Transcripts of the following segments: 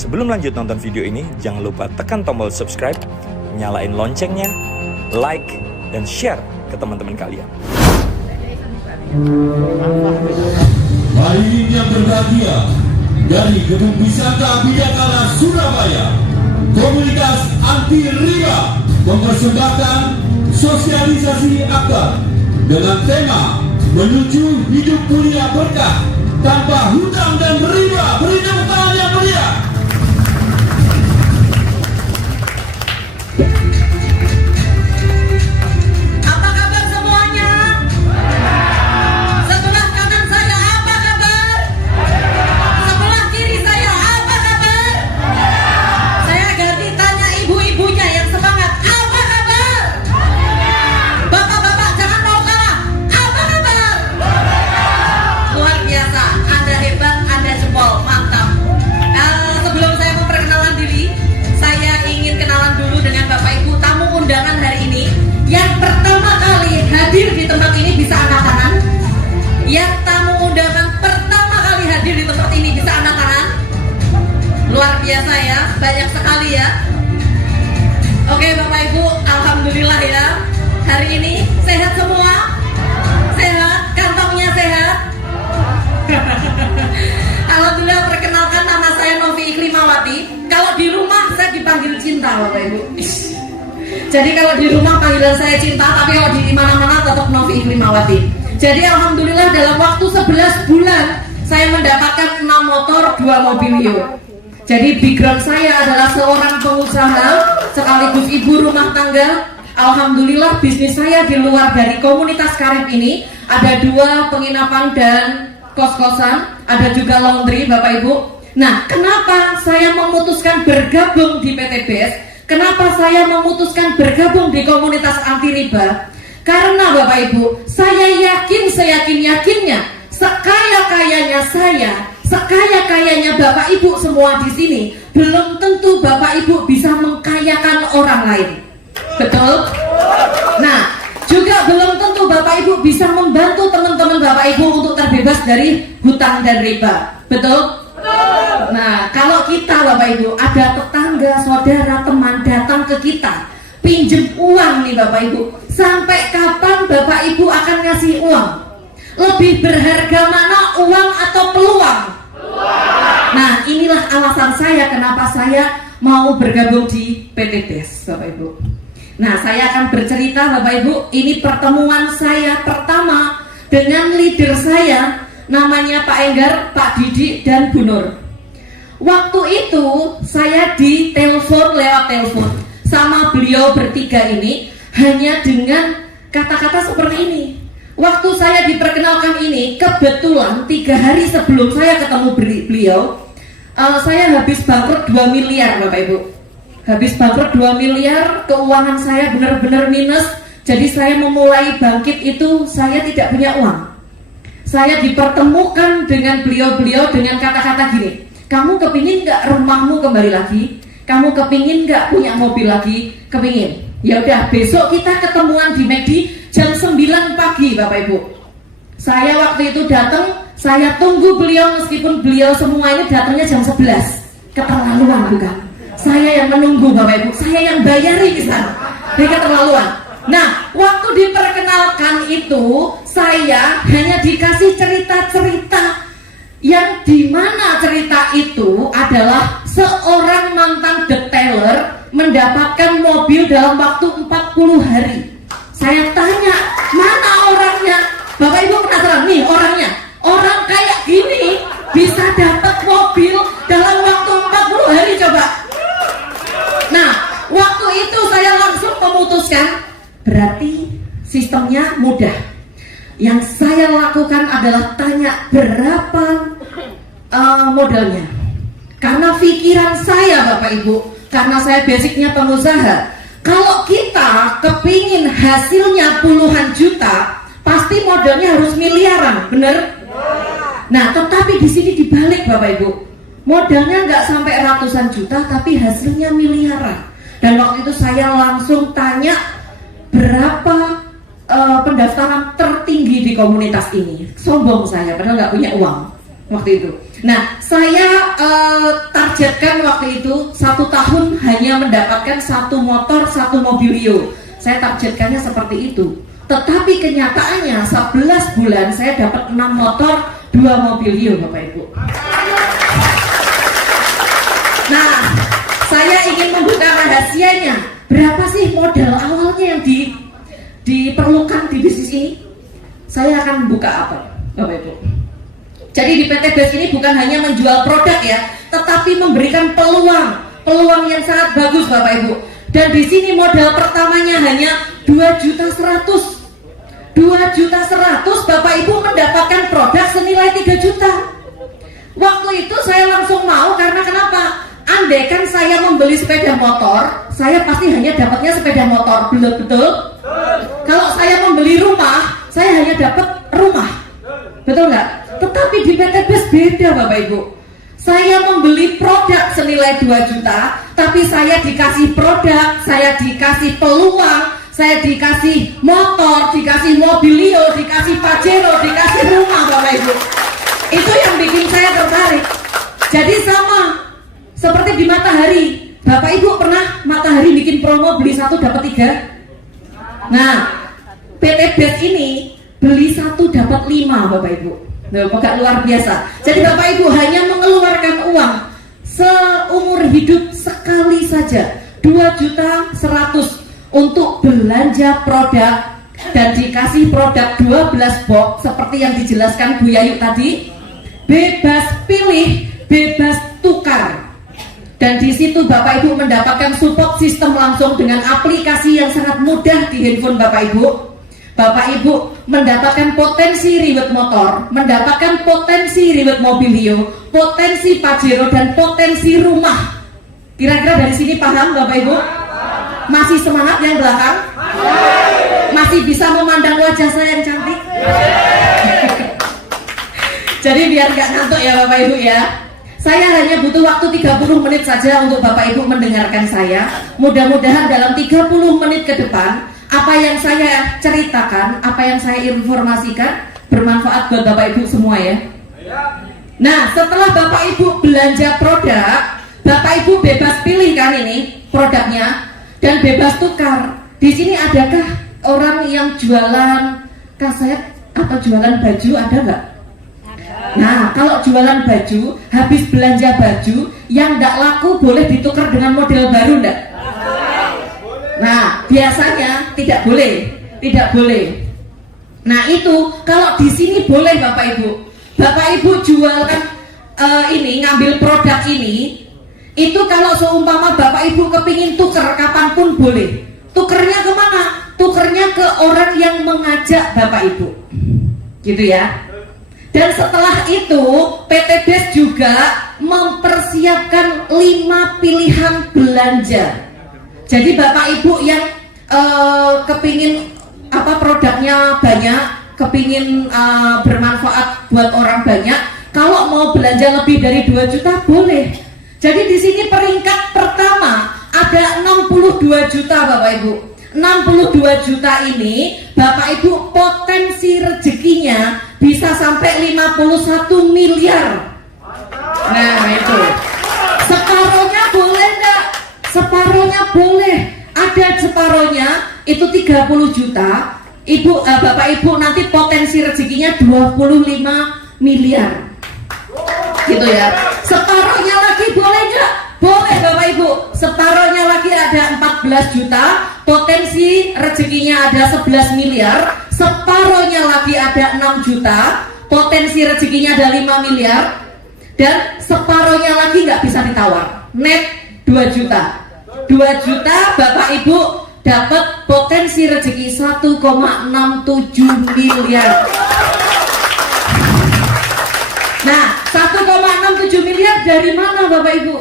Sebelum lanjut nonton video ini, jangan lupa tekan tombol subscribe, nyalain loncengnya, like, dan share ke teman-teman kalian. Hari ini yang berbahagia dari Gedung Wisata Bidakara Surabaya, komunitas anti riba mempersembahkan sosialisasi akbar dengan tema menuju hidup mulia berkah tanpa hutang dan riba. Beri tepuk tangan yang meriah. Apa kabar semuanya? Sebelah kanan saya apa kabar? Sebelah kiri saya apa kabar? Saya ganti tanya ibu-ibunya yang semangat. Apa kabar? Bapak-bapak jangan mau kalah. Apa kabar? Luar biasa. Anda hebat, Anda jempol. Mantap. Sebelum saya memperkenalkan diri, saya ingin kenalan dulu dengan Bapak Ibu tamu undangan hari ini. Yang pertama kali hadir di tempat ini bisa angkat tangan. Yang tamu undangan pertama kali hadir di tempat ini bisa angkat tangan. Luar biasa ya, banyak sekali ya. Oke Bapak Ibu, alhamdulillah ya. Hari ini sehat semua? Sehat? Kantongnya sehat? Alhamdulillah, perkenalkan nama saya Novi Iklimawati. Kalau di rumah saya dipanggil Cinta Bapak Ibu. Jadi kalau di rumah panggilan saya Cinta, tapi kalau di mana-mana tetap Novi Iklimawati. Jadi alhamdulillah dalam waktu 11 bulan saya mendapatkan 6 motor, 2 mobilio. Jadi background saya adalah seorang pengusaha sekaligus ibu rumah tangga. Alhamdulillah bisnis saya di luar dari komunitas Karib ini ada 2 penginapan dan kos-kosan, ada juga laundry Bapak Ibu. Nah, kenapa saya memutuskan bergabung di PT BES? Kenapa saya memutuskan bergabung di komunitas anti riba? Karena Bapak Ibu, saya yakin seyakin-yakinnya, sekaya-kayanya saya, sekaya-kayanya Bapak Ibu semua di sini, belum tentu Bapak Ibu bisa mengkayakan orang lain. Betul? Nah, juga belum tentu Bapak Ibu bisa membantu teman-teman Bapak Ibu untuk terbebas dari hutang dan riba. Betul? Nah, kalau kita Bapak Ibu ada tetangga, saudara, teman datang ke kita pinjem uang nih Bapak Ibu, sampai kapan Bapak Ibu akan ngasih uang? Lebih berharga mana uang atau peluang? Nah, inilah alasan saya kenapa saya mau bergabung di PT BES Bapak Ibu. Nah, saya akan bercerita Bapak Ibu, ini pertemuan saya pertama dengan leader saya, namanya Pak Enggar, Pak Didi, dan Bu Nur. Waktu itu saya ditelepon lewat telepon sama beliau bertiga ini hanya dengan kata-kata seperti ini. Waktu saya diperkenalkan ini, kebetulan 3 hari sebelum saya ketemu beliau, saya habis bangkrut 2 miliar Bapak Ibu. Habis bangkrut 2 miliar, keuangan saya benar-benar minus. Jadi saya memulai bangkit itu saya tidak punya uang. Saya dipertemukan dengan beliau-beliau dengan kata-kata gini, kamu kepingin gak rumahmu kembali lagi? Kamu kepingin gak punya mobil lagi? Kepingin? Ya udah, besok kita ketemuan di McD jam 9 pagi Bapak Ibu. Saya waktu itu datang, saya tunggu beliau meskipun beliau semua ini datangnya jam 11. Keterlaluan bukan? Saya yang menunggu Bapak Ibu, saya yang bayari di sana. Dia keterlaluan. Nah, waktu diperkenalkan itu saya hanya dikasih cerita-cerita yang dimana cerita itu adalah seorang mantan detailer mendapatkan mobil dalam waktu 40 hari. Saya tanya, mana orangnya? Bapak Ibu penasaran nih orangnya? Orang kayak gini bisa dapat mobil dalam waktu 40 hari coba. Nah, waktu itu saya langsung memutuskan, berarti sistemnya mudah. Yang saya lakukan adalah tanya berapa modalnya. Karena pikiran saya Bapak Ibu, karena saya basicnya pengusaha, kalau kita kepingin hasilnya puluhan juta, pasti modalnya harus miliaran, bener? Nah, tetapi di sini dibalik Bapak Ibu, modalnya nggak sampai ratusan juta, tapi hasilnya miliaran. Dan waktu itu saya langsung tanya berapa pendaftaran tertinggi di komunitas ini. Sombong saya, padahal nggak punya uang. waktu itu. Nah, saya targetkan waktu itu 1 tahun hanya mendapatkan 1 motor, 1 mobilio. Saya targetkannya seperti itu. Tetapi kenyataannya 11 bulan saya dapat 6 motor, 2 mobilio, Bapak Ibu. Nah, saya ingin membuka rahasianya. Berapa sih modal awalnya yang diperlukan di bisnis ini? Saya akan buka apa, Bapak Ibu? Jadi di PT BES ini bukan hanya menjual produk ya, tetapi memberikan peluang yang sangat bagus, Bapak Ibu. Dan di sini modal pertamanya hanya 2.100.000. 2.100.000 Bapak Ibu mendapatkan produk senilai 3 juta. Waktu itu saya langsung mau karena kenapa? Andaikan saya membeli sepeda motor, saya pasti hanya dapatnya sepeda motor, betul? Kalau saya membeli rumah, saya hanya dapat rumah, betul nggak? Tetapi di PT BES beda, Bapak Ibu. Saya membeli produk senilai 2 juta, tapi saya dikasih produk, saya dikasih peluang, saya dikasih motor, dikasih mobilio, dikasih Pajero, dikasih rumah, Bapak Ibu. Itu yang bikin saya tertarik. Jadi sama seperti di Matahari. Bapak Ibu pernah Matahari bikin promo beli 1 dapat 3? Nah, PT BES ini beli 1 dapat 5, Bapak Ibu. Nah, agak luar biasa. Jadi Bapak Ibu hanya mengeluarkan uang seumur hidup sekali saja 2.100.000 untuk belanja produk dan dikasih produk 12 box seperti yang dijelaskan Bu Yayu tadi, bebas pilih, bebas tukar. Dan di situ Bapak Ibu mendapatkan support sistem langsung dengan aplikasi yang sangat mudah di handphone Bapak Ibu. Bapak Ibu mendapatkan potensi reward motor, mendapatkan potensi reward mobilio, potensi Pajero dan potensi rumah. Kira-kira dari sini paham Bapak Ibu? Masih semangat yang belakang? Masih bisa memandang wajah saya yang cantik? Jadi biar gak ngantuk ya Bapak Ibu ya. Saya hanya butuh waktu 30 menit saja untuk Bapak Ibu mendengarkan saya. Mudah-mudahan dalam 30 menit ke depan, apa yang saya ceritakan, apa yang saya informasikan bermanfaat buat Bapak Ibu semua ya. Nah, setelah Bapak Ibu belanja produk, Bapak Ibu bebas pilih kan ini produknya dan bebas tukar. Di sini adakah orang yang jualan kaset atau jualan baju, ada nggak? Nah, kalau jualan baju, habis belanja baju yang tidak laku boleh ditukar dengan model baru enggak? Nah, biasanya tidak boleh. Nah, itu kalau di sini boleh Bapak Ibu. Bapak Ibu jualkan ini, ngambil produk ini, itu kalau seumpama Bapak Ibu kepingin tuker kapanpun boleh. Tukernya kemana? Tukernya ke orang yang mengajak Bapak Ibu, gitu ya. Dan setelah itu PT BES juga mempersiapkan 5 pilihan belanja. Jadi Bapak Ibu yang kepingin produknya banyak, kepingin bermanfaat buat orang banyak, kalau mau belanja lebih dari 2 juta boleh. Jadi di sini peringkat pertama ada 62 juta Bapak Ibu. 62 juta ini Bapak Ibu potensi rezekinya bisa sampai 51 miliar. Nah itu separohnya boleh enggak? Separohnya boleh. Ada separohnya itu 30 juta. Bapak Ibu nanti potensi rezekinya 25 miliar. Gitu ya. Separohnya lagi boleh enggak? Boleh Bapak Ibu. Separohnya lagi ada 14 juta. Potensi rezekinya ada 11 miliar. Separohnya lagi ada 6 juta. Potensi rezekinya ada 5 miliar. Dan separohnya lagi nggak bisa ditawar. Net 2 juta. 2 juta Bapak Ibu dapat potensi rezeki 1,67 miliar. Nah, 1,67 miliar dari mana Bapak Ibu?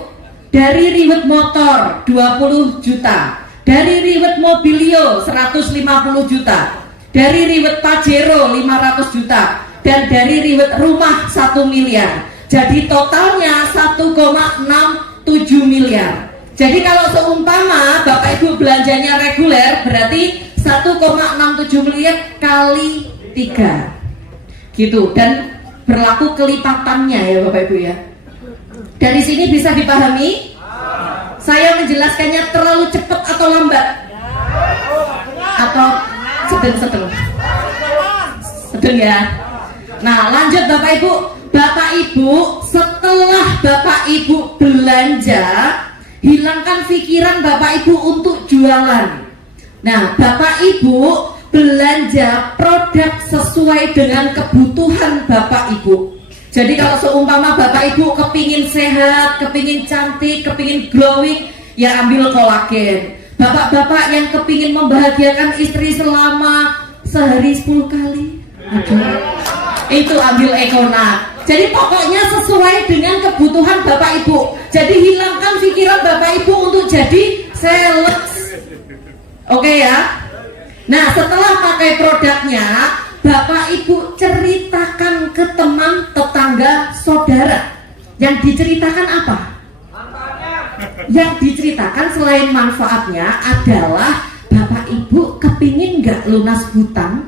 Dari reward motor 20 juta, dari reward mobilio 150 juta, dari reward Pajero 500 juta, dan dari reward rumah 1 miliar. Jadi totalnya 1,67 miliar. Jadi kalau seumpama Bapak Ibu belanjanya reguler, berarti 1,67 miliar kali 3 gitu. Dan berlaku kelipatannya ya Bapak Ibu ya. Dari sini bisa dipahami? Saya menjelaskannya terlalu cepat atau lambat? Atau sedang-sedang? Sedang ya. Nah lanjut Bapak Ibu. Bapak Ibu, setelah Bapak Ibu belanja, hilangkan pikiran Bapak Ibu untuk jualan. Nah Bapak Ibu belanja produk sesuai dengan kebutuhan Bapak Ibu. Jadi kalau seumpama Bapak Ibu kepingin sehat, kepingin cantik, kepingin glowing, ya ambil kolagen. Bapak-bapak yang kepingin membahagiakan istri selama sehari 10 kali, itu ambil Econat. Jadi pokoknya sesuai dengan kebutuhan Bapak Ibu. Jadi hilangkan pikiran Bapak Ibu untuk jadi sales. Oke ya. Nah setelah pakai produknya, Bapak Ibu ceritakan ke teman, tetangga, saudara. Yang diceritakan apa? Yang diceritakan selain manfaatnya adalah Bapak Ibu kepingin nggak lunas hutang?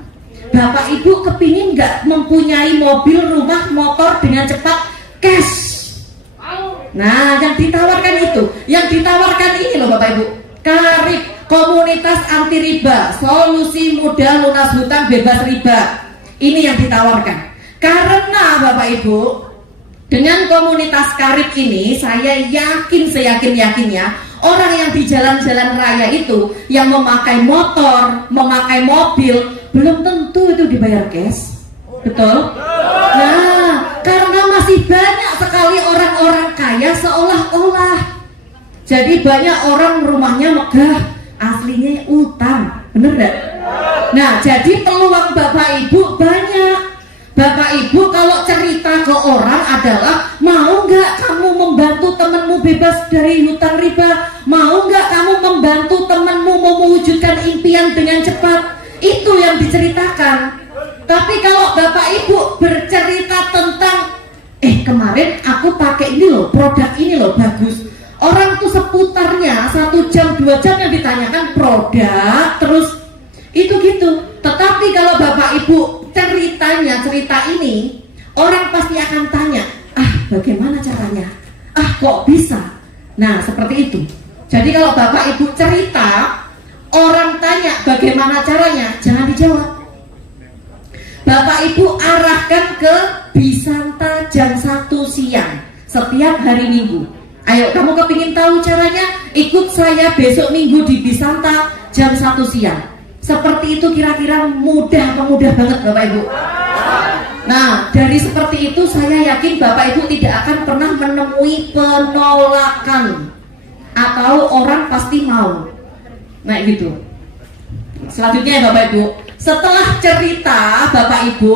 Bapak Ibu kepingin nggak mempunyai mobil, rumah, motor dengan cepat cash? Nah yang ditawarkan itu, yang ditawarkan ini loh Bapak Ibu, Karib, komunitas anti riba, solusi mudah lunas hutang bebas riba. Ini yang ditawarkan. Karena Bapak Ibu, dengan komunitas Karib ini, saya yakin seyakin-yakinnya orang yang di jalan-jalan raya itu, yang memakai motor, memakai mobil, belum tentu itu dibayar cash. Betul? Nah, karena masih banyak sekali orang-orang kaya seolah-olah. Jadi banyak orang rumahnya megah, aslinya utang. Bener gak? Nah, jadi peluang Bapak Ibu banyak. Bapak Ibu kalau cerita ke orang adalah, mau nggak kamu membantu temanmu bebas dari hutang riba? Mau nggak kamu membantu temanmu mewujudkan impian dengan cepat? Itu yang diceritakan. Tapi kalau Bapak Ibu bercerita tentang, kemarin aku pakai ini loh, produk ini loh bagus. Orang tuh seputarnya 1 jam 2 jam yang ditanyakan produk terus itu gitu. Tetapi kalau Bapak Ibu cerita ini, orang pasti akan tanya, bagaimana caranya? Kok bisa? Nah seperti itu. Jadi kalau Bapak Ibu cerita, orang tanya bagaimana caranya, jangan dijawab. Bapak Ibu arahkan ke Bisanta jam 1 siang setiap hari Minggu. Ayo kamu kepingin tahu caranya? Ikut saya besok Minggu di Bisanta jam 1 siang. Seperti itu kira-kira mudah atau mudah banget Bapak Ibu? Nah dari seperti itu saya yakin Bapak Ibu tidak akan pernah menemui penolakan, atau orang pasti mau. Nah gitu. Selanjutnya ya Bapak Ibu, setelah cerita Bapak Ibu,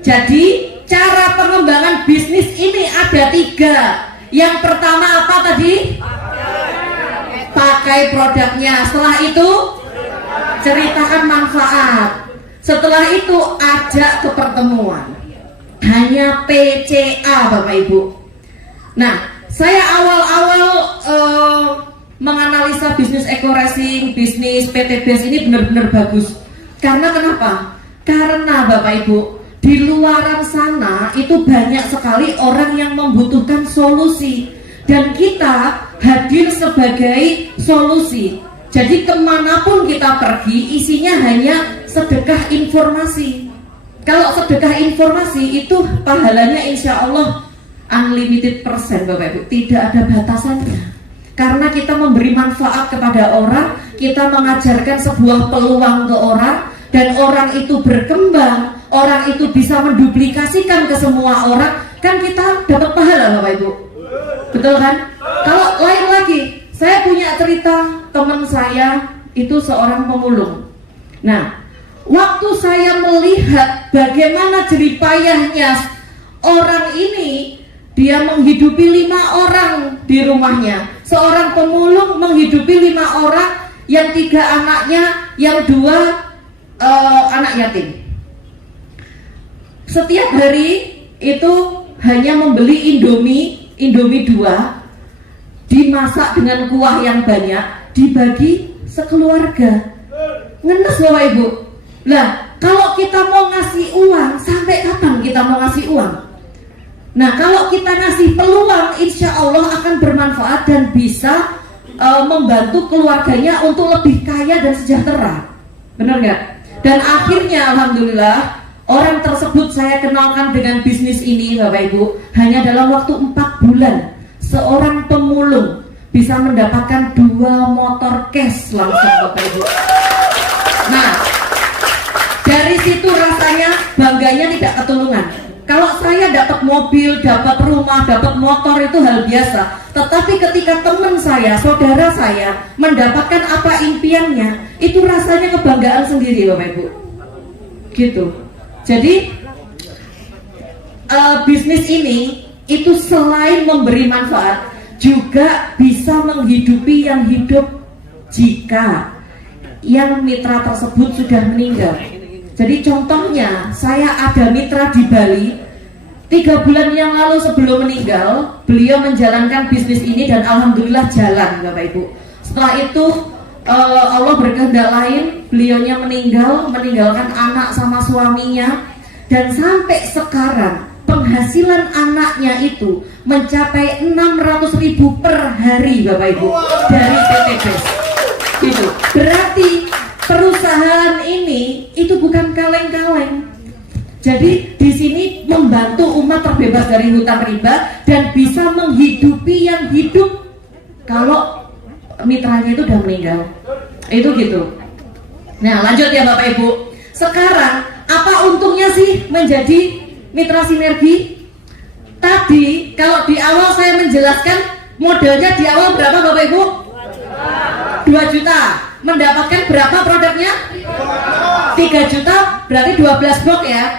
jadi cara pengembangan bisnis ini ada 3. Yang pertama apa tadi? Pakai produknya. Setelah itu ceritakan manfaat. Setelah itu ajak ke pertemuan. Hanya PCA Bapak Ibu. Nah saya awal-awal menganalisa bisnis Eco Racing, bisnis PT BES ini benar-benar bagus. Karena kenapa? Karena Bapak Ibu, di luaran sana itu banyak sekali orang yang membutuhkan solusi, dan kita hadir sebagai solusi. Jadi kemanapun kita pergi, isinya hanya sedekah informasi. Kalau sedekah informasi itu pahalanya insya Allah unlimited persen Bapak Ibu, tidak ada batasannya. Karena kita memberi manfaat kepada orang, kita mengajarkan sebuah peluang ke orang, dan orang itu berkembang, orang itu bisa menduplikasikan ke semua orang, kan kita dapat pahala Bapak Ibu. Betul kan? Kalau lain lagi, saya punya cerita teman saya itu seorang pemulung. Nah, waktu saya melihat bagaimana jeripayahnya orang ini, dia menghidupi 5 orang di rumahnya. Seorang pemulung menghidupi 5 orang, yang 3 anaknya, yang 2 anak yatim. Setiap hari itu hanya membeli Indomie 2, dimasak dengan kuah yang banyak, dibagi sekeluarga. Ngenes Bapak Ibu. Lah, kalau kita mau ngasih uang, sampai kapan kita mau ngasih uang? Nah, kalau kita ngasih peluang, insya Allah akan bermanfaat dan bisa membantu keluarganya untuk lebih kaya dan sejahtera. Benar nggak? Dan akhirnya alhamdulillah orang tersebut saya kenalkan dengan bisnis ini, Bapak Ibu. Hanya dalam waktu 4 bulan seorang pemulung bisa mendapatkan 2 motor cash langsung, Bapak Ibu. Nah, dari situ rasanya bangganya tidak ketulungan. Kalau saya dapat mobil, dapat rumah, dapat motor itu hal biasa. Tetapi ketika teman saya, saudara saya mendapatkan apa impiannya, itu rasanya kebanggaan sendiri, Bapak Ibu. Gitu. Jadi bisnis ini itu selain memberi manfaat, juga bisa menghidupi yang hidup jika yang mitra tersebut sudah meninggal. Jadi contohnya, saya ada mitra di Bali 3 bulan yang lalu sebelum meninggal, beliau menjalankan bisnis ini dan alhamdulillah jalan, Bapak Ibu. Setelah itu Allah berkehendak lain, beliaunya meninggalkan anak sama suaminya, dan sampai sekarang penghasilan anaknya itu mencapai 600.000 per hari, Bapak Ibu, dari PT BES. Gitu. Berarti perusahaan ini itu bukan kaleng-kaleng. Jadi di sini membantu umat terbebas dari hutang riba dan bisa menghidupi yang hidup kalau mitranya itu udah meninggal. Itu gitu. Nah, lanjut ya Bapak Ibu. Sekarang apa untungnya sih menjadi mitra sinergi? Tadi kalau di awal saya menjelaskan modalnya di awal berapa Bapak Ibu? 2 juta. Mendapatkan berapa produknya? 3 juta, berarti 12 box ya.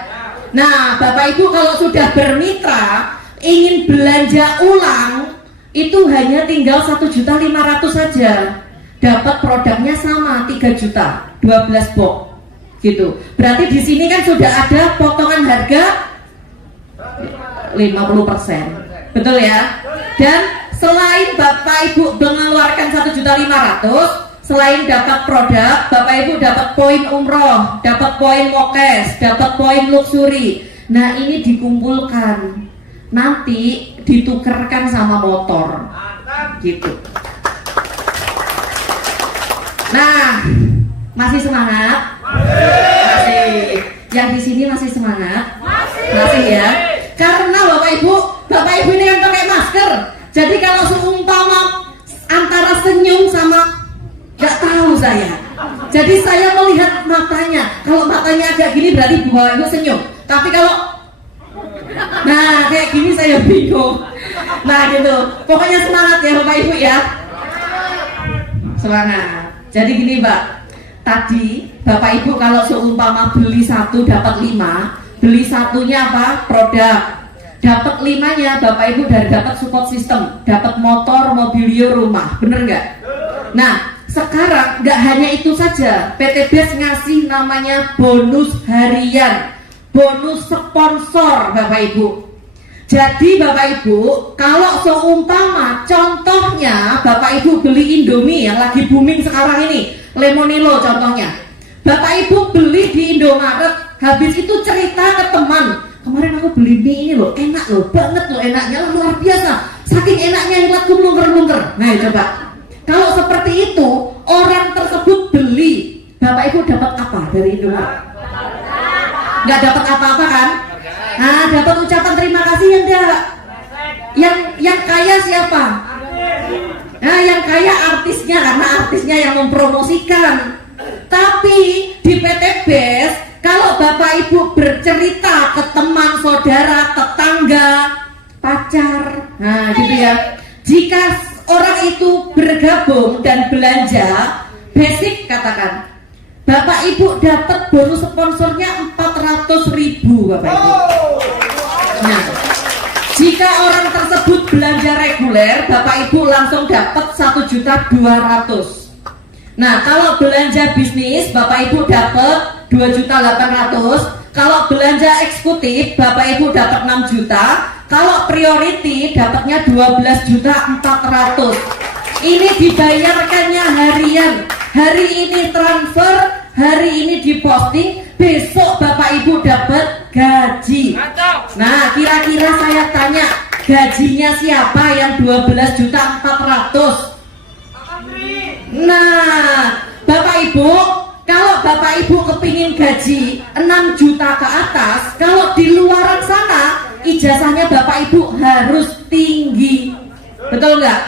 Nah, Bapak Ibu kalau sudah bermitra, ingin belanja ulang, itu hanya tinggal 1.500.000 saja. Dapat produknya sama 3 juta, 12 box. Gitu. Berarti di sini kan sudah ada potongan harga 50%. Betul ya? Dan selain Bapak Ibu mengeluarkan 1.500.000, selain dapat produk, Bapak Ibu dapat poin umroh, dapat poin mokes, dapat poin luxury. Nah, ini dikumpulkan, nanti ditukerkan sama motor, gitu. Nah, masih semangat? Masih. Yang di sini masih semangat? Masih ya. Karena Bapak Ibu ini kan pakai masker. Jadi kalau seumpama antara senyum sama gak tahu saya. Jadi saya melihat matanya. Kalau matanya agak gini berarti Bapak Ibu senyum. Tapi kalau nah kayak gini saya bingung. Nah gitu. Pokoknya semangat ya Bapak Ibu ya. Semangat. Jadi gini Mbak. Tadi Bapak Ibu kalau seumpama beli 1 dapat 5, beli satunya apa? Produk. Dapat 5-nya Bapak Ibu dari dapat support system, dapat motor, mobilio, rumah. Bener nggak? Nah, sekarang nggak hanya itu saja, PT BES ngasih namanya bonus harian, bonus sponsor Bapak Ibu. Jadi Bapak Ibu, kalau seumpama contohnya Bapak Ibu beli Indomie yang lagi booming sekarang ini, Lemonilo contohnya, Bapak Ibu beli di Indomaret, habis itu cerita ke teman, kemarin aku beli mie ini loh, enak loh, banget loh enaknya, luar biasa, saking enaknya ngeliatku melungker-lungker. Nah coba, kalau seperti itu, orang tersebut beli, Bapak Ibu dapat apa dari Indomaret? Nggak dapat apa-apa kan? Nah, dapat ucapan terima kasih yang enggak? Yang kaya siapa? Nah, yang kaya artisnya, karena artisnya yang mempromosikan. Tapi di PT BES, kalau Bapak Ibu bercerita ke teman, saudara, tetangga, pacar, nah gitu ya. Jika orang itu bergabung dan belanja, basic katakan, Bapak Ibu dapat bonus sponsornya 400.000 Bapak Ibu. Nah, jika orang tersebut belanja reguler, Bapak Ibu langsung dapat 1.200.000. Nah, kalau belanja bisnis, Bapak Ibu dapat 2.800.000. Kalau belanja eksekutif, Bapak Ibu dapat 6 juta. Kalau priority dapatnya 12.400.000. Ini dibayarkannya harian. Hari ini transfer, hari ini diposting, besok Bapak Ibu dapat gaji. Nah, kira-kira saya tanya, gajinya siapa yang 12.400.000? Nah, Bapak Ibu, kalau Bapak Ibu kepingin gaji 6 juta ke atas, kalau di luaran sana ijazahnya Bapak Ibu harus tinggi. Betul nggak?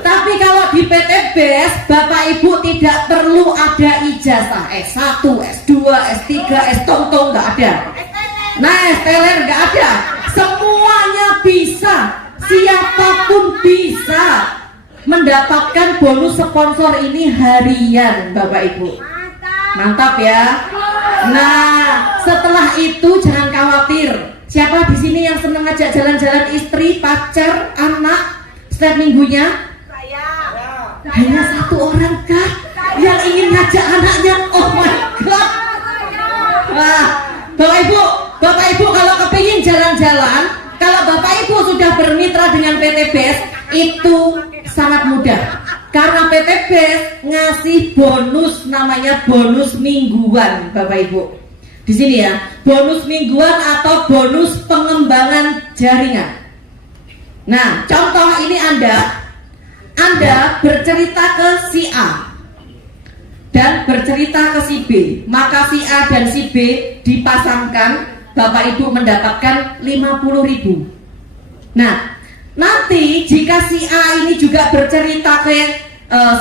Tapi kalau di PT BES, Bapak Ibu tidak perlu ada ijazah S1, S2, S3, S-tong-tong, nggak ada. Nah, S-teler nggak ada. Semuanya bisa, siapapun bisa mendapatkan bonus sponsor ini harian, Bapak Ibu. Mantap ya. Nah, setelah itu jangan khawatir. Siapa di sini yang seneng ngajak jalan-jalan istri, pacar, anak setiap minggunya? Hanya satu orang kah yang ingin ngajak anaknya? Oh my god. Wah, Bapak Ibu kalau kepingin jalan-jalan, kalau Bapak Ibu sudah bermitra dengan PT BES, itu sangat mudah. Karena PT BES ngasih bonus, namanya bonus mingguan, Bapak Ibu. Di sini ya, bonus mingguan atau bonus pengembangan jaringan. Nah, contoh ini Anda bercerita ke si A dan bercerita ke si B, maka si A dan si B dipasangkan, Bapak Ibu mendapatkan 50.000. Nah, nanti jika si A ini juga bercerita ke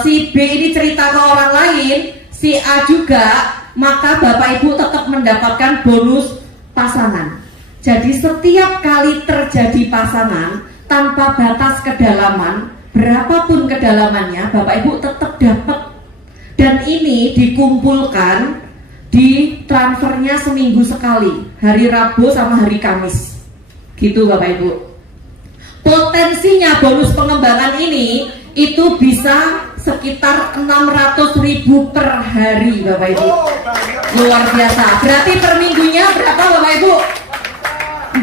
si B ini cerita ke orang lain, si A juga, maka Bapak Ibu tetap mendapatkan bonus pasangan. Jadi setiap kali terjadi pasangan tanpa batas kedalaman, berapapun kedalamannya, Bapak Ibu tetap dapat. Dan ini dikumpulkan, di transfernya seminggu sekali, hari Rabu sama hari Kamis. Gitu Bapak Ibu. Potensinya bonus pengembangan ini itu bisa sekitar 600.000 per hari, Bapak Ibu. Luar biasa. Berarti per minggunya berapa Bapak Ibu?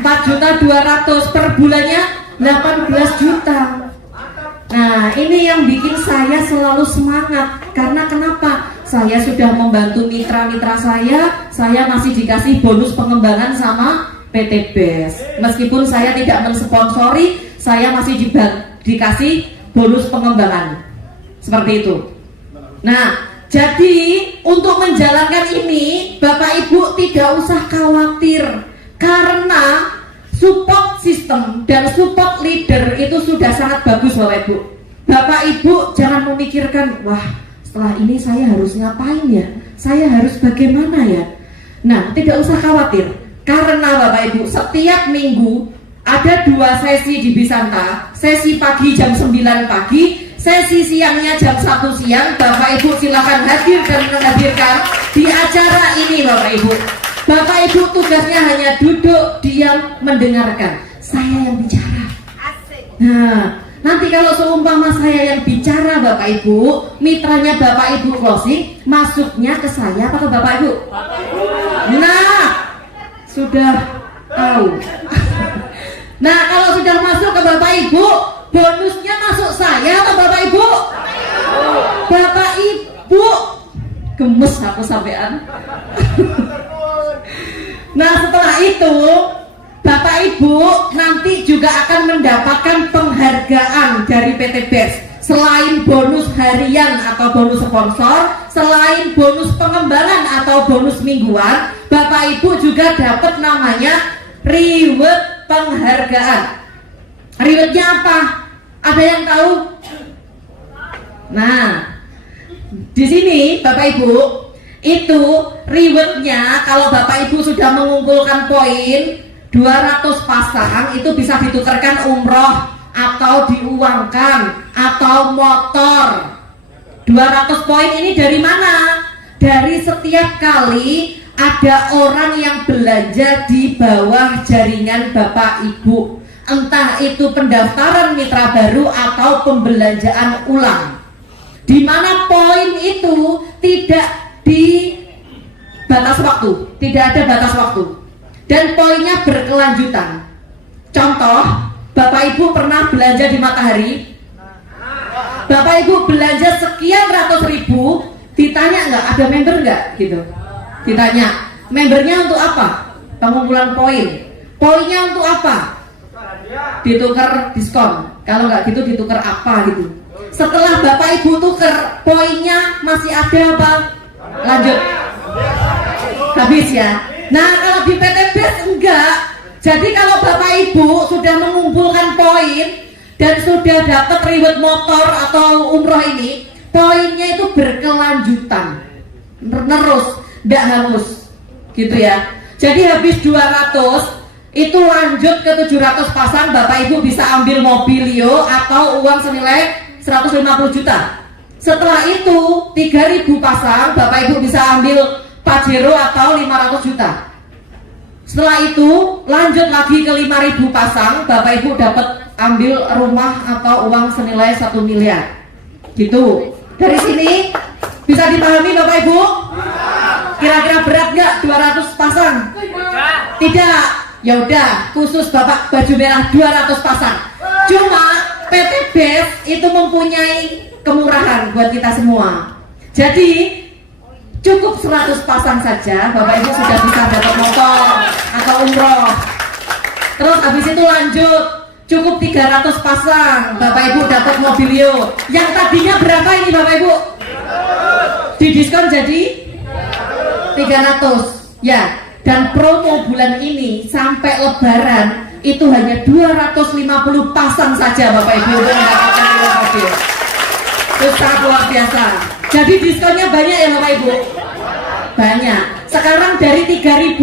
4.200.000, per bulannya 18 juta. Nah, ini yang bikin saya selalu semangat. Karena kenapa? Saya sudah membantu mitra-mitra saya masih dikasih bonus pengembangan sama PT BES. Meskipun saya tidak mensponsori, saya masih dikasih bonus pengembangan. Seperti itu. Nah, jadi untuk menjalankan ini, Bapak Ibu tidak usah khawatir. Karena support system dan support leader itu sudah sangat bagus Bapak Ibu. Bapak Ibu jangan memikirkan, wah setelah ini saya harus ngapain ya? Saya harus bagaimana ya? Nah, tidak usah khawatir. Karena Bapak Ibu setiap minggu ada 2 sesi di Bisanta. Sesi pagi jam 9 pagi, sesi siangnya jam 1 siang. Bapak Ibu silakan hadir dan menghadirkan di acara ini Bapak Ibu. Bapak Ibu tugasnya hanya duduk, diam, mendengarkan. Saya yang bicara. Nah, nanti kalau seumpama saya yang bicara Bapak Ibu, mitranya Bapak Ibu closing, masuknya ke saya apa ke Bapak Ibu? Nah, sudah tahu. Nah, kalau sudah masuk ke Bapak Ibu, bonusnya masuk saya atau Bapak Ibu? Bapak Ibu, gemes aku sampean. Nah, setelah itu Bapak Ibu nanti juga akan mendapatkan penghargaan dari PT BES. Selain bonus harian atau bonus sponsor, selain bonus pengembangan atau bonus mingguan, Bapak Ibu juga dapat namanya reward penghargaan. Rewardnya apa? Ada yang tahu? Nah, di sini Bapak Ibu, itu rewardnya kalau Bapak Ibu sudah mengumpulkan poin 200 pasang, itu bisa ditukarkan umroh atau diuangkan atau motor. 200 poin ini dari mana? Dari setiap kali ada orang yang belanja di bawah jaringan Bapak Ibu, entah itu pendaftaran mitra baru atau pembelanjaan ulang, di mana poin itu tidak di batas waktu, tidak ada batas waktu, dan poinnya berkelanjutan. Contoh, Bapak Ibu pernah belanja di Matahari, Bapak Ibu belanja sekian ratus ribu, ditanya nggak ada member nggak gitu, ditanya Membernya untuk apa? Pengumpulan poin. Poinnya untuk apa? Ditukar diskon. Kalau nggak gitu ditukar apa gitu. Setelah Bapak Ibu tuker, poinnya masih ada apa? Lanjut. Habis ya. Nah, kalau di PT BES enggak. Jadi kalau Bapak Ibu sudah mengumpulkan poin dan sudah dapat reward motor atau umroh ini, poinnya itu berkelanjutan, terus, enggak hangus, gitu ya. Jadi habis 200 itu lanjut ke 700 pasang, Bapak Ibu bisa ambil mobilio atau uang senilai 150 juta. Setelah itu 3000 pasang, Bapak Ibu bisa ambil Pajero atau 500 juta. Setelah itu lanjut lagi ke 5000 pasang, Bapak Ibu dapat ambil rumah atau uang senilai 1 miliar. Gitu. Dari sini bisa dipahami Bapak Ibu? Kira-kira berat nggak 200 pasang? Tidak. Ya udah, khusus Bapak baju merah 200 pasang. Cuma PT BES itu mempunyai kemurahan buat kita semua. Jadi cukup 100 pasang saja, Bapak Ibu sudah bisa dapat motor atau umroh. Terus habis itu lanjut, cukup 300 pasang, Bapak Ibu dapat mobilio. Yang tadinya berapa ini Bapak Ibu? Didiskon jadi 300. Ya, dan promo bulan ini sampai Lebaran itu hanya 250 pasang saja Bapak Ibu untuk mendapatkan mobil. Itu sangat luar biasa. Jadi diskonnya banyak ya Bapak Ibu? Banyak. Sekarang dari 3000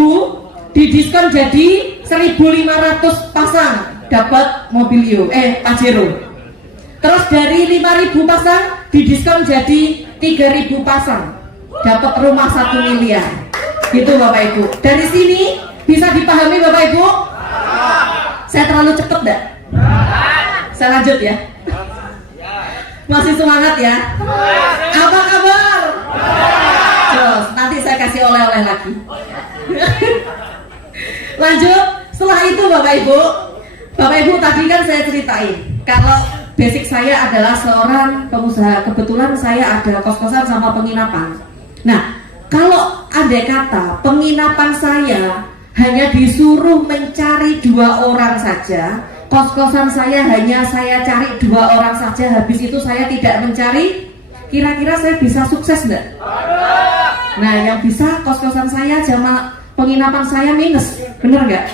didiskon jadi 1500 pasang dapat mobilio, Pajero. Terus dari 5000 pasang didiskon jadi 3000 pasang dapat rumah 1 miliar. Gitu Bapak Ibu. Dari sini bisa dipahami Bapak Ibu? Saya terlalu cepet enggak? Saya lanjut ya. Masih semangat ya? Apa kabar? Terus nanti saya kasih oleh-oleh lagi. Lanjut. Setelah itu Bapak Ibu tadi kan saya ceritain kalau basic saya adalah seorang pengusaha. Kebetulan saya ada kos-kosan sama penginapan. Nah, kalau andai kata penginapan saya hanya disuruh mencari 2 orang saja, kos-kosan saya hanya saya cari 2 orang saja, habis itu saya tidak mencari, kira-kira saya bisa sukses enggak? Nah, yang bisa kos-kosan saya sama penginapan saya minus, bener nggak?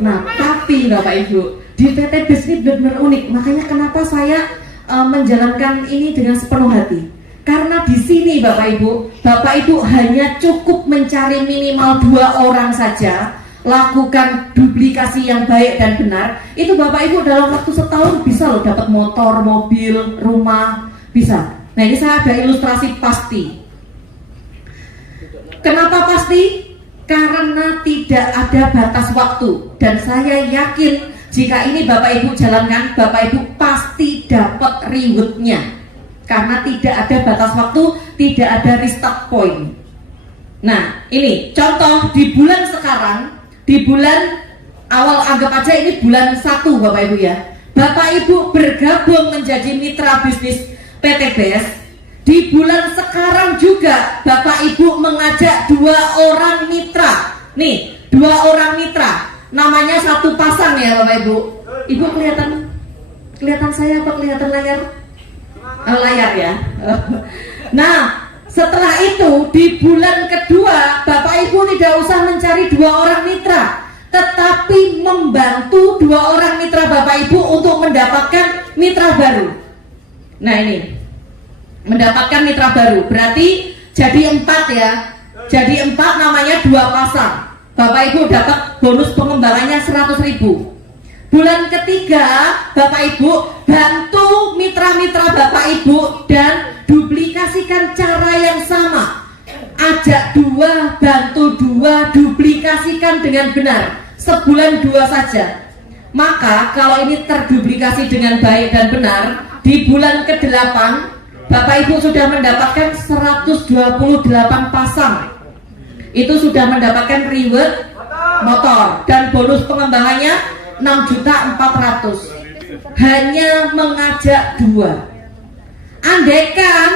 Nah, tapi Bapak Ibu, di PT BES ini benar-benar unik. Makanya kenapa saya menjalankan ini dengan sepenuh hati. Karena di sini Bapak Ibu hanya cukup mencari minimal 2 orang saja, lakukan duplikasi yang baik dan benar. Itu Bapak Ibu dalam waktu setahun bisa loh dapat motor, mobil, rumah, bisa. Nah, ini saya ada ilustrasi pasti. Kenapa pasti? Karena tidak ada batas waktu. Dan saya yakin jika ini Bapak Ibu jalankan, Bapak Ibu pasti dapat rewardnya. Karena tidak ada batas waktu, tidak ada restart point. Nah, ini contoh di bulan sekarang, di bulan awal, anggap aja ini bulan 1 Bapak Ibu ya. Bapak Ibu bergabung menjadi mitra bisnis PT BES. Di bulan sekarang juga Bapak Ibu mengajak 2 orang mitra. Nih, 2 orang mitra. Namanya 1 pasang ya Bapak Ibu. Ibu kelihatan saya apa kelihatan layar? Layar ya. Nah, setelah itu di bulan kedua Bapak Ibu tidak usah mencari 2 orang mitra, tetapi membantu 2 orang mitra Bapak Ibu untuk mendapatkan mitra baru. Nah, ini mendapatkan mitra baru berarti jadi 4 ya. Jadi 4 namanya 2 pasang. Bapak Ibu dapat bonus pengembangannya 100.000. Bulan ketiga Bapak Ibu bantu mitra-mitra Bapak Ibu dan duplikasikan cara yang sama. Ajak 2, bantu 2, duplikasikan dengan benar. Sebulan 2 saja. Maka kalau ini terduplikasi dengan baik dan benar, di bulan ke-8 Bapak Ibu sudah mendapatkan 128 pasang. Itu sudah mendapatkan reward motor dan bonus pengembangannya 6.400.000. Hanya mengajak 2. Andaikan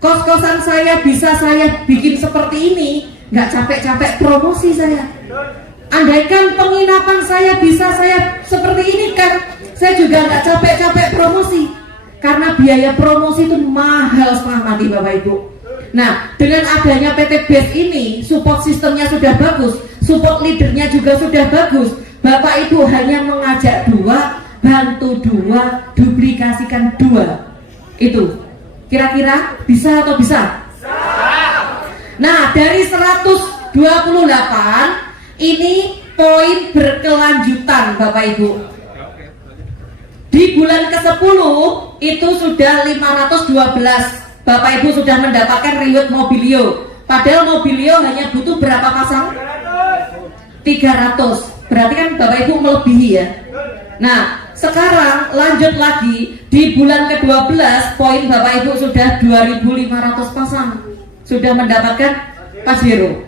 kos-kosan saya bisa saya bikin seperti ini, nggak capek-capek promosi saya. Andaikan penginapan saya bisa saya seperti ini kan, saya juga nggak capek-capek promosi. Karena biaya promosi itu mahal setengah mati Bapak Ibu. Nah, dengan adanya PT BES ini, support sistemnya sudah bagus, support leadernya juga sudah bagus. Bapak Ibu hanya mengajak 2, bantu 2, duplikasikan 2. Itu kira-kira bisa atau bisa? Nah, dari 128 ini poin berkelanjutan Bapak Ibu. Di bulan ke-10 itu sudah 512. Bapak Ibu sudah mendapatkan reward Mobilio. Padahal Mobilio hanya butuh berapa pasang? 300. Berarti kan Bapak Ibu melebihi ya. Nah, sekarang lanjut lagi di bulan ke-12 poin Bapak Ibu sudah 2.500 pasang. Sudah mendapatkan Pajero.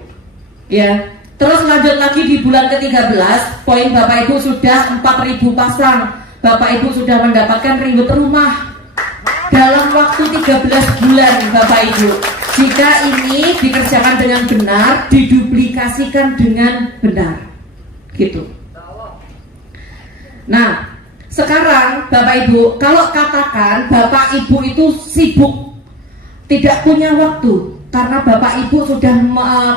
Ya. Terus lanjut lagi di bulan ke-13 poin Bapak Ibu sudah 4.000 pasang. Bapak Ibu sudah mendapatkan reward rumah dalam waktu 13 bulan Bapak Ibu. Jika ini dikerjakan dengan benar, diduplikasikan dengan benar gitu. Nah, sekarang Bapak Ibu, kalau katakan Bapak Ibu itu sibuk, tidak punya waktu karena Bapak Ibu sudah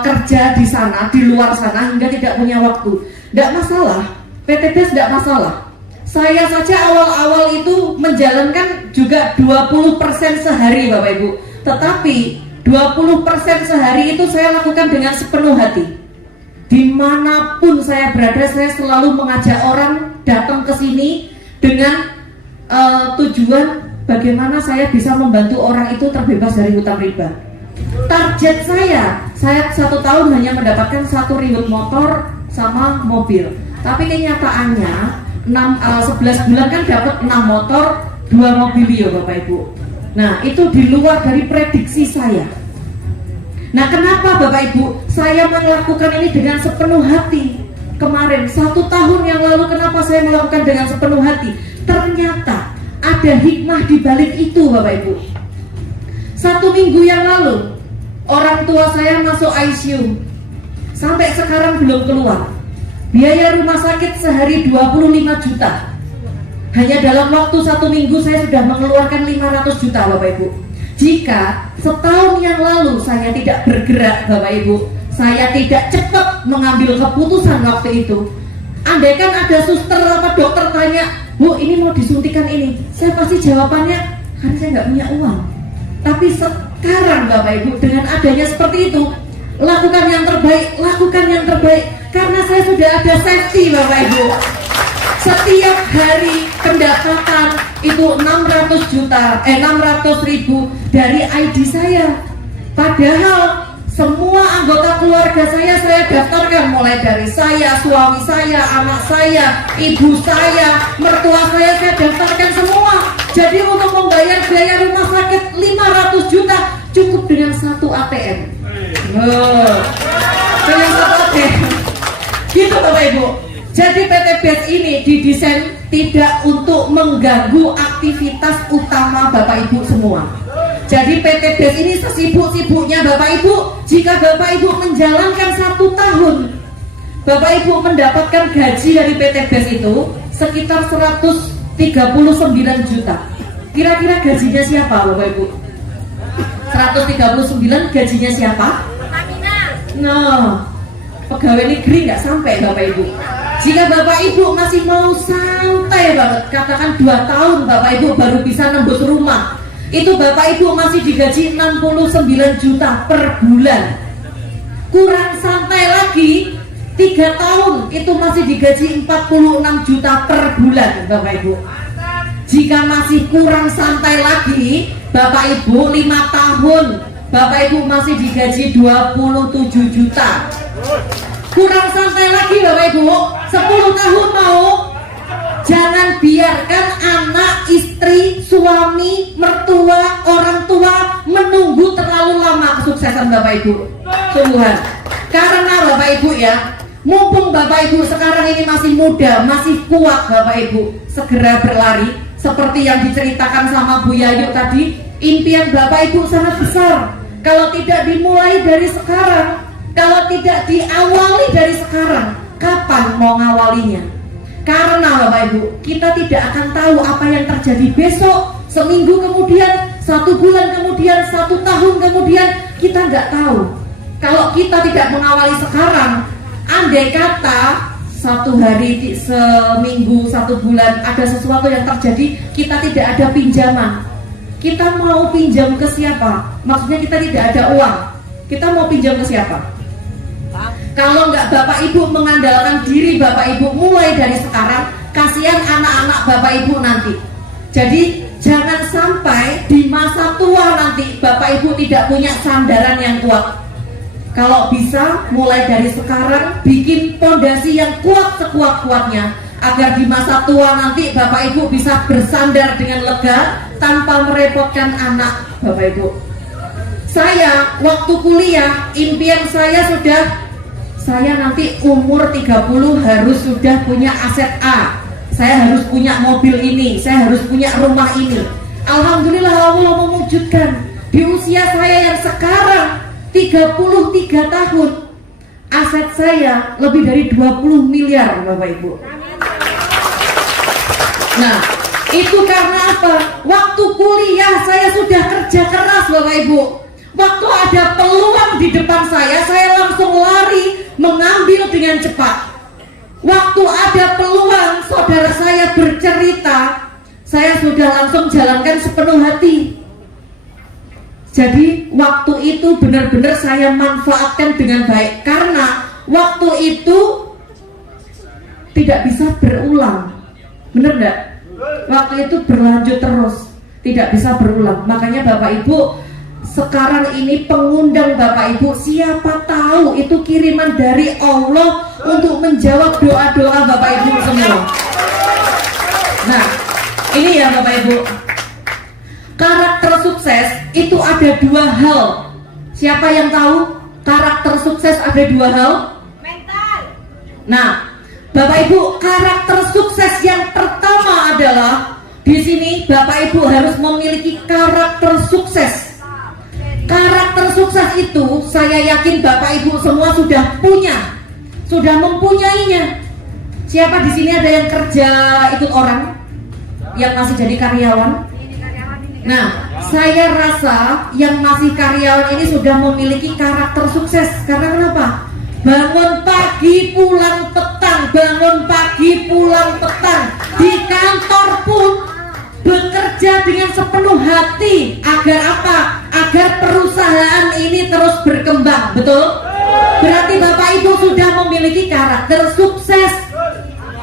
kerja di sana, di luar sana hingga tidak punya waktu, tidak masalah, PT BES tidak masalah. Saya saja awal-awal itu menjalankan juga 20% sehari Bapak Ibu. Tetapi 20% sehari itu saya lakukan dengan sepenuh hati. Dimanapun saya berada, saya selalu mengajak orang datang ke sini dengan tujuan bagaimana saya bisa membantu orang itu terbebas dari hutang riba. Target saya 1 tahun hanya mendapatkan 1 reward motor sama mobil. Tapi kenyataannya 11 bulan kan dapat 6 motor, 2 mobilio Bapak Ibu. Nah, itu di luar dari prediksi saya. Nah, kenapa Bapak Ibu saya melakukan ini dengan sepenuh hati? Kemarin 1 tahun yang lalu kenapa saya melakukan dengan sepenuh hati? Ternyata ada hikmah di balik itu Bapak Ibu. 1 minggu yang lalu orang tua saya masuk ICU. Sampai sekarang belum keluar. Biaya rumah sakit sehari 25 juta. Hanya dalam waktu 1 minggu saya sudah mengeluarkan 500 juta Bapak Ibu. Jika setahun yang lalu saya tidak bergerak Bapak Ibu, saya tidak cepat mengambil keputusan waktu itu, andaikan ada suster atau dokter tanya, Bu ini mau disuntikan ini, saya pasti jawabannya, karena saya nggak punya uang. Tapi sekarang Bapak Ibu dengan adanya seperti itu, lakukan yang terbaik, lakukan yang terbaik. Karena saya sudah ada safety Bapak Ibu. Setiap hari pendapatan itu 600 ribu dari ID saya. Padahal semua anggota keluarga saya daftarkan, mulai dari saya, suami saya, anak saya, ibu saya, mertua saya daftarkan semua. Jadi untuk membayar biaya rumah sakit 500 juta cukup dengan 1 ATM. Dengan 1 ATM. Gitu Bapak Ibu. Jadi PT BES ini didesain tidak untuk mengganggu aktivitas utama Bapak Ibu semua. Jadi PT BES ini sesibuk-sibuknya Bapak Ibu, jika Bapak Ibu menjalankan 1 tahun, Bapak Ibu mendapatkan gaji dari PT BES itu sekitar 139 juta. Kira-kira gajinya siapa Bapak Ibu? 139 gajinya siapa? Nah, pegawai negeri nggak sampai Bapak Ibu. Jika Bapak Ibu masih mau santai banget, katakan 2 tahun Bapak Ibu baru bisa nembus rumah, itu Bapak Ibu masih digaji 69 juta per bulan. Kurang santai lagi 3 tahun itu masih digaji 46 juta per bulan Bapak Ibu. Jika masih kurang santai lagi Bapak Ibu 5 tahun Bapak Ibu masih digaji 27 juta. Kurang santai lagi Bapak Ibu 10 tahun mau. Jangan biarkan anak, istri, suami, mertua, orang tua menunggu terlalu lama kesuksesan Bapak Ibu. Sungguhan. Karena Bapak Ibu ya, mumpung Bapak Ibu sekarang ini masih muda, masih kuat Bapak Ibu, segera berlari. Seperti yang diceritakan sama Bu Yayu tadi, impian Bapak Ibu sangat besar. Kalau tidak dimulai dari sekarang, Kalau tidak diawali dari sekarang, kapan mau ngawalinya? Karena Bapak Ibu, kita tidak akan tahu apa yang terjadi besok, seminggu kemudian, 1 bulan kemudian, 1 tahun kemudian, kita nggak tahu. Kalau kita tidak mengawali sekarang, andai kata 1 hari, seminggu, 1 bulan ada sesuatu yang terjadi, kita tidak ada pinjaman. Kita mau pinjam ke siapa? Maksudnya kita tidak ada uang. Kita mau pinjam ke siapa? Kalau nggak Bapak Ibu mengandalkan diri Bapak Ibu mulai dari sekarang, kasihan anak-anak Bapak Ibu nanti. Jadi jangan sampai di masa tua nanti Bapak Ibu tidak punya sandaran yang kuat. Kalau bisa mulai dari sekarang bikin pondasi yang kuat sekuat-kuatnya, agar di masa tua nanti Bapak Ibu bisa bersandar dengan lega tanpa merepotkan anak Bapak Ibu. Saya waktu kuliah, impian saya nanti umur 30 harus sudah punya aset A. Saya harus punya mobil ini, saya harus punya rumah ini. Alhamdulillah Allah mewujudkan. Di usia saya yang sekarang 33 tahun, aset saya lebih dari 20 miliar Bapak Ibu. Nah, itu karena apa? Waktu kuliah saya sudah kerja keras Bapak Ibu. Waktu ada peluang di depan saya langsung lari mengambil dengan cepat. Waktu ada peluang saudara saya bercerita, saya sudah langsung jalankan sepenuh hati. Jadi waktu itu benar-benar saya manfaatkan dengan baik, karena waktu itu tidak bisa berulang. Benar enggak? Waktu itu berlanjut terus, tidak bisa berulang. Makanya Bapak Ibu, sekarang ini pengundang Bapak Ibu, siapa tahu itu kiriman dari Allah untuk menjawab doa-doa Bapak Ibu semua. Nah, ini ya Bapak Ibu, karakter sukses itu ada 2 hal. Siapa yang tahu karakter sukses ada 2 hal? Mental. Nah, Bapak Ibu, karakter sukses yang pertama adalah di sini Bapak Ibu harus memiliki karakter sukses. Karakter sukses itu saya yakin Bapak Ibu semua sudah punya, sudah mempunyainya. Siapa di sini ada yang kerja ikut orang, yang masih jadi karyawan? Nah, saya rasa yang masih karyawan ini sudah memiliki karakter sukses. Karena kenapa? Bangun pagi pulang petang, bangun pagi pulang petang. Di kantor pun bekerja dengan sepenuh hati. Agar apa? Agar perusahaan ini terus berkembang. Betul? Berarti Bapak Ibu sudah memiliki karakter sukses.